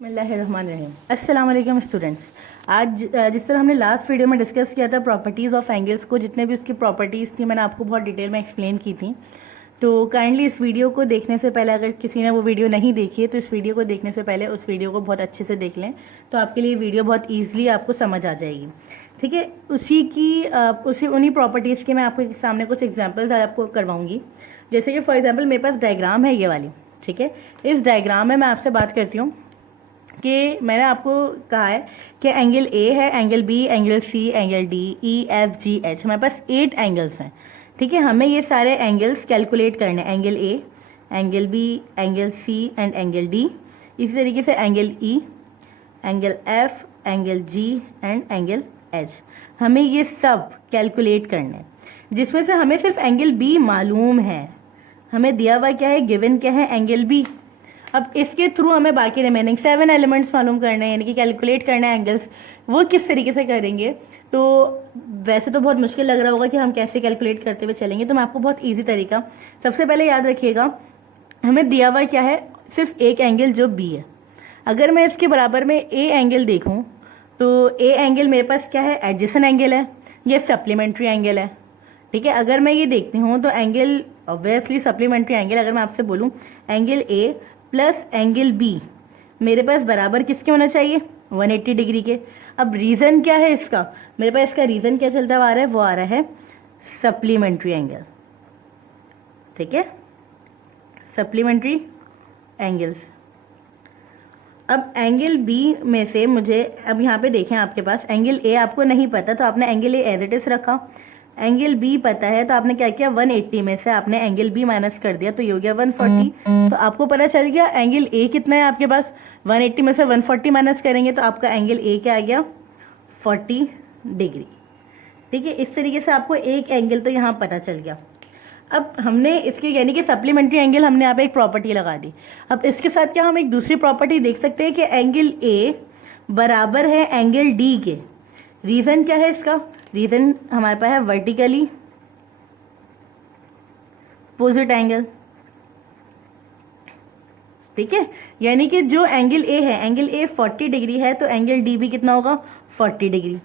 बिस्मिल्लाहिर्रहमानिर्रहीम। अस्सलाम वालेकुम स्टूडेंट्स। आज जिस तरह हमने लास्ट वीडियो में डिस्कस किया था प्रॉपर्टीज़ ऑफ एंगल्स को, जितने भी उसकी प्रॉपर्टीज़ थी मैंने आपको बहुत डिटेल में एक्सप्लेन की थी। तो काइंडली इस वीडियो को देखने से पहले, अगर किसी ने वो वीडियो नहीं देखी है तो इस वीडियो को देखने से पहले उस वीडियो को बहुत अच्छे से देख लें, तो आपके लिए वीडियो बहुत ईजिली आपको समझ आ जाएगी। ठीक है, उन्हीं प्रॉपर्टीज़ के मैं आपके सामने कुछ एग्जाम्पल्स आपको करवाऊँगी। जैसे कि फॉर एग्जाम्पल मेरे पास डायग्राम है ये वाली। ठीक है, इस डायग्राम में मैं आपसे बात करती हूँ कि मैंने आपको कहा है कि एंगल ए है, angle B, angle C, angle D, E, F, G, H. हमारे पास 8 एंगल्स हैं। ठीक है, हमें ये सारे एंगल्स कैलकुलेट करने हैं। Angle A, angle B, angle C and angle D. इसी तरीके से angle E, angle F, angle G and angle H. हमें ये सब कैलकुलेट करने हैं, जिसमें से हमें सिर्फ एंगल बी मालूम है। हमें दिया हुआ क्या है, गिवन क्या है, एंगल बी। अब इसके थ्रू हमें बाकी रिमेनिंग 7 एलिमेंट्स मालूम करने हैं, यानी कि कैलकुलेट करना है एंगल्स। वो किस तरीके से करेंगे, तो वैसे तो बहुत मुश्किल लग रहा होगा कि हम कैसे कैलकुलेट करते हुए चलेंगे, तो मैं आपको बहुत इजी तरीका, सबसे पहले याद रखिएगा, हमें दिया हुआ क्या है, सिर्फ एक एंगल जो बी है। अगर मैं इसके बराबर में ए एंगल देखूँ तो ए एंगल मेरे पास क्या है, एडजेसेंट एंगल है, ये सप्लीमेंट्री एंगल है। ठीक है, अगर मैं ये देखती हूँ तो एंगल ऑब्वियसली सप्लीमेंट्री एंगल, अगर मैं आपसे बोलूँ angle A plus angle B मेरे पास बराबर किसके होना चाहिए, 180 डिग्री के। अब रीज़न क्या है इसका, मेरे पास इसका रीज़न क्या चलता आ रहा है, वो आ रहा है सप्लीमेंट्री एंगल। ठीक है, सप्लीमेंट्री एंगल्स। अब एंगल बी में से मुझे, अब यहाँ पे देखें आपके पास एंगल ए आपको नहीं पता तो आपने angle A as it is रखा। एंगल बी पता है तो आपने क्या किया, 180 में से आपने एंगल बी माइनस कर दिया, तो ये हो गया 140। तो आपको पता चल गया एंगल ए कितना है आपके पास, 180 में से 140 माइनस करेंगे तो आपका एंगल ए क्या आ गया, 40 डिग्री। ठीक है, इस तरीके से आपको एक एंगल तो यहाँ पता चल गया। अब हमने इसके यानी कि सप्लीमेंट्री एंगल हमने यहाँ पे एक प्रॉपर्टी लगा दी। अब इसके साथ क्या हम एक दूसरी प्रॉपर्टी देख सकते हैं कि एंगल ए बराबर है एंगल डी के। रीज़न क्या है इसका, रीज़न हमारे पास है वर्टिकली अपोजिट एंगल। ठीक है, यानी कि जो एंगल ए है, एंगल ए 40 डिग्री है तो एंगल डी भी कितना होगा, 40 डिग्री।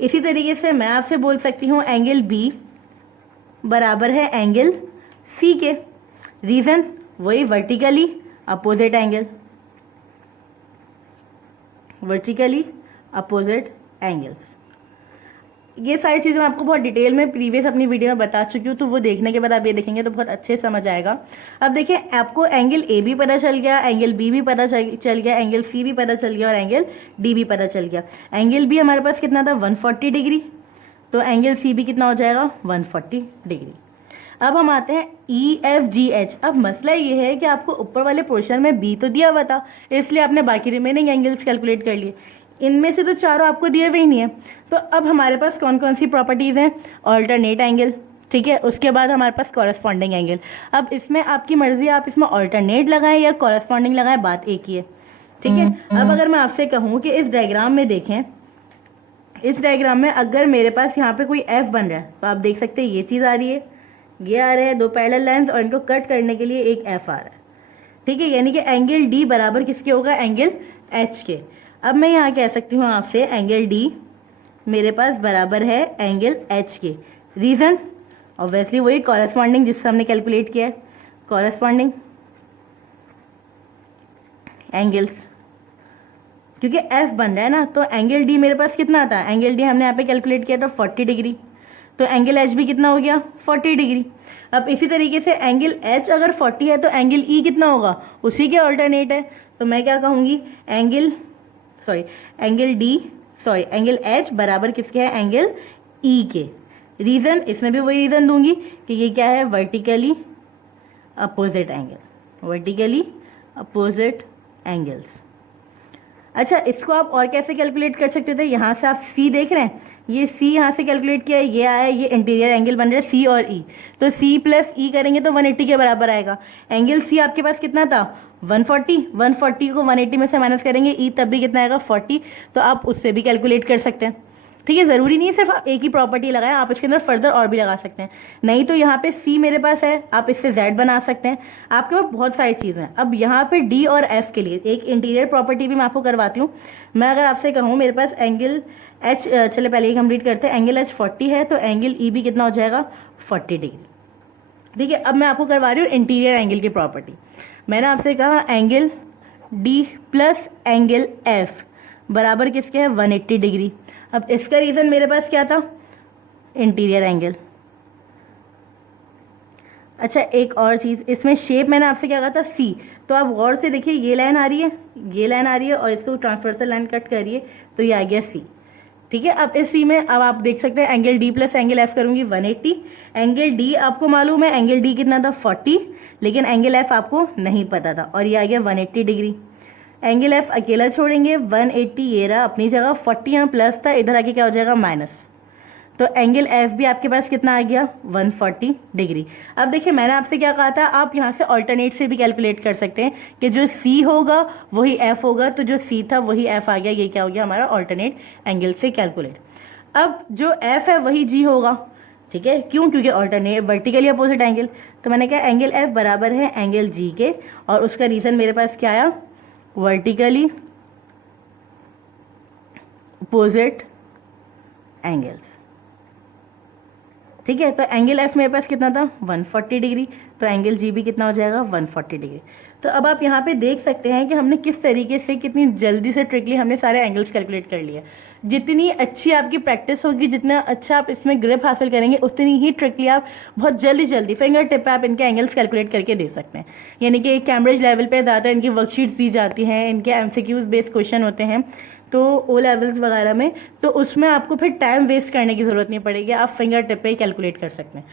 इसी तरीके से मैं आपसे बोल सकती हूँ एंगल बी बराबर है एंगल सी के। रीज़न वही vertically opposite angle, vertically opposite angles. ये सारी चीज़ें मैं आपको बहुत डिटेल में प्रीवियस अपनी वीडियो में बता चुकी हूँ, तो वो देखने के बाद आप ये देखेंगे तो बहुत अच्छे समझ आएगा। अब देखिए, आपको एंगल ए भी पता चल गया, एंगल बी भी पता चल गया, एंगल सी भी पता चल गया और एंगल डी भी पता चल गया। एंगल बी हमारे पास कितना था, 140 डिग्री, तो एंगल सी भी कितना हो जाएगा, 140 डिग्री। अब हम आते हैं ई एफ जी एच। अब मसला ये है कि आपको ऊपर वाले पोर्शन में बी तो दिया हुआ था, इसलिए आपने बाकी रिमेनिंग एंगल्स कैलकुलेट कर लिए। इनमें से तो चारों आपको दिए हुए ही नहीं है। तो अब हमारे पास कौन कौन सी प्रॉपर्टीज़ हैं, ऑल्टरनेट एंगल। ठीक है, उसके बाद हमारे पास कॉरस्पॉन्डिंग एंगल। अब इसमें आपकी मर्जी है, आप इसमें ऑल्टरनेट लगाएं या कॉरस्पॉन्डिंग लगाएं, बात एक ही है। ठीक है, अब अगर मैं आपसे कहूँ कि इस डायग्राम में देखें, इस डायग्राम में अगर मेरे पास यहाँ पे कोई एफ बन रहा है तो आप देख सकते हैं ये चीज़ आ रही है, ये आ रहे हैं दो पैरेलल लाइंस और इनको कट करने के लिए एक एफ आ रहा है। ठीक है, यानी कि एंगल डी बराबर किसके होगा, एंगल एच के। अब मैं यहाँ कह सकती हूँ आपसे एंगल डी मेरे पास बराबर है एंगल एच के। रीज़न ऑब्वियसली वही कॉरस्पॉन्डिंग जिससे हमने कैलकुलेट किया है, कॉरस्पॉन्डिंग एंगल्स, क्योंकि एफ बन रहा है ना, तो एंगल डी मेरे पास कितना था, एंगल डी हमने यहाँ पे कैलकुलेट किया था 40 डिग्री, तो एंगल एच भी कितना हो गया, 40 डिग्री। अब इसी तरीके से एंगल एच अगर 40 है तो एंगल ई कितना होगा, उसी के ऑल्टरनेट है। तो मैं क्या कहूँगी, एंगल एच बराबर किसके है, एंगल ई के। रीज़न इसमें भी वही रीज़न दूंगी कि ये क्या है, vertically opposite angle, vertically opposite angles. अच्छा, इसको आप और कैसे कैलकुलेट कर सकते थे, यहाँ से आप सी देख रहे हैं, ये सी यहाँ से कैलकुलेट किया है, ये आया, ये इंटीरियर एंगल बन रहा है सी और ई, तो सी प्लस ई करेंगे तो 180 के बराबर आएगा। एंगल सी आपके पास कितना था, 140 को 180 में से माइनस करेंगे, ई तब भी कितना आएगा, 40, तो आप उससे भी कैलकुलेट कर सकते हैं। ठीक है, ज़रूरी नहीं है सिर्फ एक ही प्रॉपर्टी लगाएं, आप इसके अंदर फर्दर और भी लगा सकते हैं। नहीं तो यहाँ पे सी मेरे पास है, आप इससे जेड बना सकते हैं, आपके पास बहुत सारी चीज़ें हैं। अब यहाँ पे डी और एफ के लिए एक इंटीरियर प्रॉपर्टी भी मैं आपको करवाती हूँ। मैं अगर आपसे कहूँ मेरे पास एंगल एच, चले पहले ही कंप्लीट करते हैं, एंगल एच 40 है तो एंगल ई भी कितना हो जाएगा 40 डिग्री। ठीक है, अब मैं आपको करवा रही हूँ इंटीरियर एंगल की प्रॉपर्टी। मैंने आपसे कहा angle D plus angle F बराबर किसके है 180 डिग्री। अब इसका रीज़न मेरे पास क्या था, इंटीरियर एंगल। अच्छा एक और चीज़, इसमें शेप मैंने आपसे क्या कहा था सी, तो आप गौर से देखिए ये लाइन आ रही है, ये लाइन आ रही है और इसको ट्रांसवर्सल लाइन कट करिए तो ये आ गया सी। ठीक है, अब इस सी में अब आप देख सकते हैं angle D plus angle F करूंगी 180। एंगल डी आपको मालूम है एंगल डी कितना था 40, लेकिन एंगल एफ आपको नहीं पता था और ये आ गया 180 डिग्री। एंगल एफ अकेला छोड़ेंगे 180, ये रहा अपनी जगह, 40 यहाँ प्लस था, इधर आके क्या हो जाएगा माइनस, तो एंगल एफ भी आपके पास कितना आ गया 140 डिग्री। अब देखिए मैंने आपसे क्या कहा था, आप यहाँ से ऑल्टरनेट से भी कैलकुलेट कर सकते हैं कि जो सी होगा वही एफ होगा, तो जो सी था वही एफ आ गया, ये क्या हो गया हमारा ऑल्टरनेट एंगल से कैलकुलेट। अब जो एफ है वही जी होगा, ठीक है, क्यों, क्योंकि ऑल्टरनेट वर्टिकली अपोजिट एंगल, तो मैंने कहा एंगल एफ बराबर है एंगल जी के, और उसका रीज़न मेरे पास क्या आया, वर्टिकली अपोजिट एंगल्स। ठीक है, तो एंगल एफ मेरे पास कितना था 140 डिग्री, तो एंगल जी भी कितना हो जाएगा 140 डिग्री। तो अब आप यहाँ पे देख सकते हैं कि हमने किस तरीके से कितनी जल्दी से ट्रिकली हमने सारे एंगल्स कैलकुलेट कर लिए। जितनी अच्छी आपकी प्रैक्टिस होगी, जितना अच्छा आप इसमें ग्रिप हासिल करेंगे, उतनी ही ट्रिकली आप बहुत जल्दी फिंगर टिप पे आप इनके एंगल्स कैलकुलेट करके दे सकते हैं। यानी कि कैम्ब्रिज लेवल पे ज़्यादा इनकी वर्कशीट्स दी जाती हैं, इनके एमसीक्यूज बेस्ड क्वेश्चन होते हैं तो ओ लेवल्स वगैरह में, तो उसमें आपको फिर टाइम वेस्ट करने की ज़रूरत नहीं पड़ेगी, आप फिंगर टिप पे ही कैलकुलेट कर सकते हैं।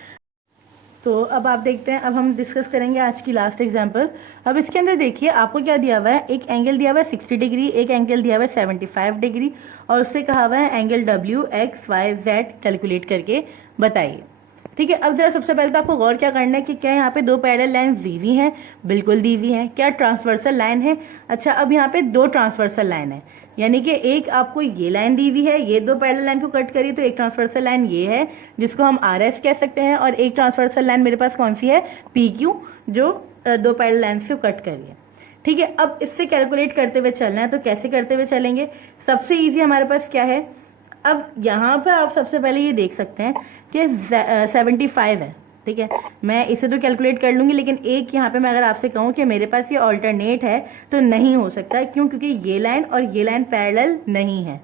तो अब आप देखते हैं, अब हम डिस्कस करेंगे आज की लास्ट एग्जांपल। अब इसके अंदर देखिए आपको क्या दिया हुआ है, एक एंगल दिया हुआ है 60 डिग्री, एक एंगल दिया हुआ है 75 डिग्री, और उससे कहा हुआ है angle W X Y Z calculate करके बताइए। ठीक है, अब जरा सबसे पहले तो आपको गौर क्या करना है कि क्या यहाँ पे दो पैरेलल लाइन दी हुई हैं, बिल्कुल दी हुई हैं, क्या ट्रांसवर्सल लाइन है। अच्छा अब यहाँ पे दो ट्रांसवर्सल लाइन है, यानी कि एक आपको ये लाइन दी हुई है, ये दो पैरेलल लाइन को कट करिए तो एक ट्रांसवर्सल लाइन ये है जिसको हम आर एस कह सकते हैं, और एक ट्रांसवर्सल लाइन मेरे पास कौन सी है पी क्यू, जो दो पैरेलल लाइन से कट करिए। ठीक है, अब इससे कैलकुलेट करते हुए चलना है, तो कैसे करते हुए चलेंगे, सबसे ईजी हमारे पास क्या है, अब यहाँ पर आप सबसे पहले ये देख सकते हैं कि 75 है। ठीक है, मैं इसे तो कैलकुलेट कर लूँगी, लेकिन एक यहाँ पे मैं अगर आपसे कहूँ कि मेरे पास ये ऑल्टरनेट है तो नहीं हो सकता है, क्यों, क्योंकि ये लाइन और ये लाइन पैरेलल नहीं है।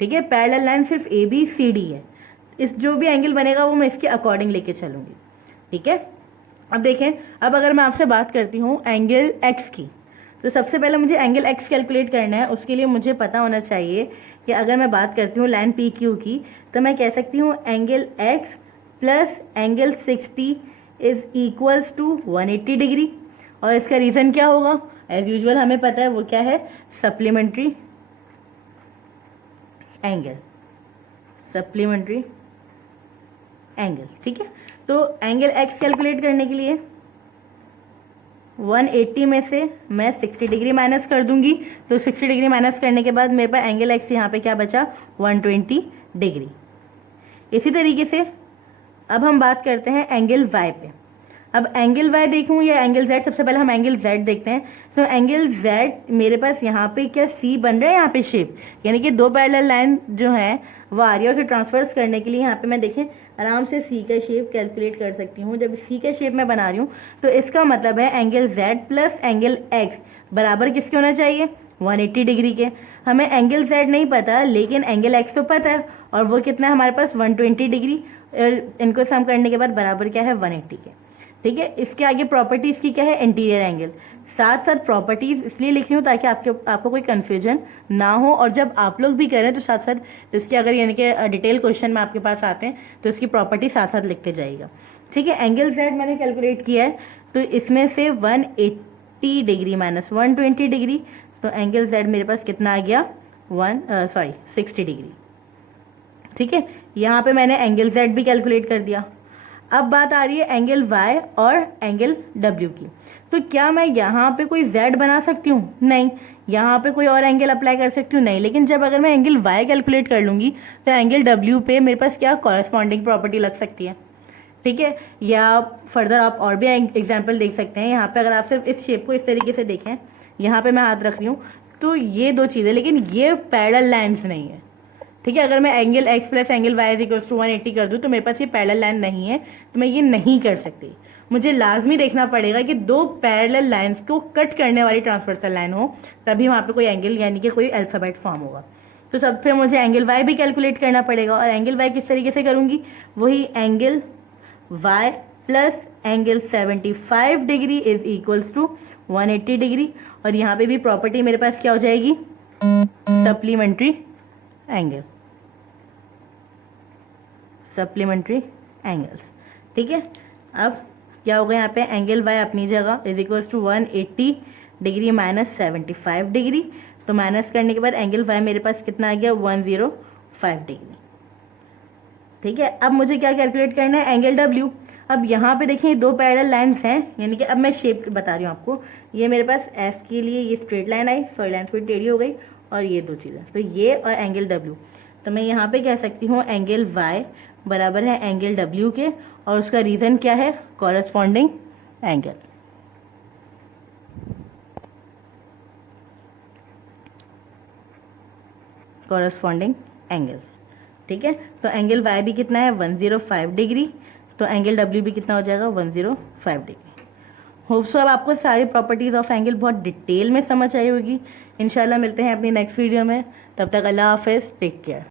ठीक है, पैरेलल लाइन सिर्फ ए बी सी डी है, इस जो भी एंगल बनेगा वो मैं इसके अकॉर्डिंग लेके चलूँगी। ठीक है, अब देखें, अब अगर मैं आपसे बात करती हूँ एंगल एक्स की, तो सबसे पहले मुझे एंगल एक्स कैलकुलेट करना है। उसके लिए मुझे पता होना चाहिए कि अगर मैं बात करती हूँ लाइन पी क्यू की, तो मैं कह सकती हूँ angle x plus angle 60 is equals to 180 degree, और इसका रीज़न क्या होगा, एज यूजुअल हमें पता है वो क्या है, सप्लीमेंट्री एंगल, सप्लीमेंट्री एंगल। ठीक है, तो एंगल एक्स कैलकुलेट करने के लिए 180 में से मैं 60 डिग्री माइनस कर दूंगी, तो 60 डिग्री माइनस करने के बाद मेरे पास एंगल एक्स यहाँ पे क्या बचा 120 डिग्री। इसी तरीके से अब हम बात करते हैं एंगल वाई पे। अब एंगल वाई देखूँ या एंगल जेड, सबसे पहले हम एंगल जेड देखते हैं। तो एंगल जेड मेरे पास यहाँ पे क्या सी बन रहा है, यहाँ पे शेप, यानी कि दो पैरेलल लाइन जो है वो आ रही है, उसे ट्रांसफर्स करने के लिए यहाँ पे मैं देखें आराम से सी का शेप कैलकुलेट कर सकती हूँ। जब सी का शेप मैं बना रही हूँ तो इसका मतलब है angle Z plus angle x बराबर किसके होना चाहिए 180 डिग्री के। हमें एंगल जेड नहीं पता, लेकिन एंगल एक्स तो पता है, और वो कितना है हमारे पास 120 डिग्री, इनको सम करने के बाद बराबर क्या है 180 के। ठीक है, इसके आगे प्रॉपर्टीज़ की क्या है, इंटीरियर एंगल। साथ साथ प्रॉपर्टीज़ इसलिए लिख रही हूँ ताकि आपको कोई कन्फ्यूजन ना हो, और जब आप लोग भी करें तो साथ साथ इसके अगर यानी कि डिटेल क्वेश्चन में आपके पास आते हैं तो इसकी प्रॉपर्टी साथ साथ लिखते जाइएगा। ठीक है, एंगल जेड मैंने कैलकुलेट किया है, तो इसमें से 180 डिग्री माइनस 120 डिग्री, तो एंगल जेड मेरे पास कितना आ गया 60 डिग्री। ठीक है, यहाँ पे मैंने एंगल जेड भी कैलकुलेट कर दिया। अब बात आ रही है एंगल y और एंगल w की। तो क्या मैं यहाँ पे कोई z बना सकती हूँ? नहीं। यहाँ पे कोई और एंगल अप्लाई कर सकती हूँ? नहीं। लेकिन जब अगर मैं एंगल y कैलकुलेट कर लूँगी तो एंगल w पे मेरे पास क्या कॉरस्पॉन्डिंग प्रॉपर्टी लग सकती है, ठीक है। या फर्दर आप और भी एग्जाम्पल देख सकते हैं। यहाँ पे अगर आप सिर्फ इस शेप को इस तरीके से देखें, यहाँ पे मैं हाथ रख रही हूँ, तो ये दो चीज़ें, लेकिन ये पैरेलल लाइन्स नहीं है, ठीक है। अगर मैं angle x plus angle y is 180 कर दूँ तो मेरे पास ये पैरेलल लाइन नहीं है, तो मैं ये नहीं कर सकती। मुझे लाजमी देखना पड़ेगा कि दो पैरेलल लाइन्स को कट करने वाली ट्रांसवर्सल लाइन हो, तभी वहाँ पे कोई एंगल यानी कि कोई अल्फ़ाबेट फॉर्म होगा। तो सब पे मुझे एंगल y भी कैलकुलेट करना पड़ेगा, और एंगल y किस तरीके से करूँगी? वही angle y plus angle 75 degree is equals to 180 degree, और यहाँ पे भी प्रॉपर्टी मेरे पास क्या हो जाएगी? सप्लीमेंट्री एंगल, सप्लीमेंट्री एंगल्स, ठीक है। अब क्या होगा यहाँ पे? एंगल y अपनी जगह is equals to 180 degree minus 75 degree, तो माइनस करने के बाद एंगल y मेरे पास कितना आ गया? 105 डिग्री, ठीक है। अब मुझे क्या कैलकुलेट करना है? Angle w। अब यहाँ पे देखिए दो पैरेलल लाइन्स हैं, यानी कि अब मैं शेप बता रही हूँ आपको। ये मेरे पास f के लिए ये स्ट्रेट लाइन आई, सॉरी लाइन थोड़ी टेढ़ी हो गई, और ये दो चीज़ें, तो ये और एंगल w। तो मैं यहाँ पे कह सकती हूँ एंगल y बराबर है एंगल w के, और उसका रीज़न क्या है? कॉरस्पॉन्डिंग एंगल, कॉरस्पॉन्डिंग एंगल्स, ठीक है। तो एंगल y भी कितना है? 105 डिग्री, तो एंगल w भी कितना हो जाएगा? 105 डिग्री। होप सो अब आपको सारी प्रॉपर्टीज़ ऑफ एंगल बहुत डिटेल में समझ आई होगी। इंशाल्लाह मिलते हैं अपनी नेक्स्ट वीडियो में, तब तक अल्लाह हाफिज़, टेक केयर।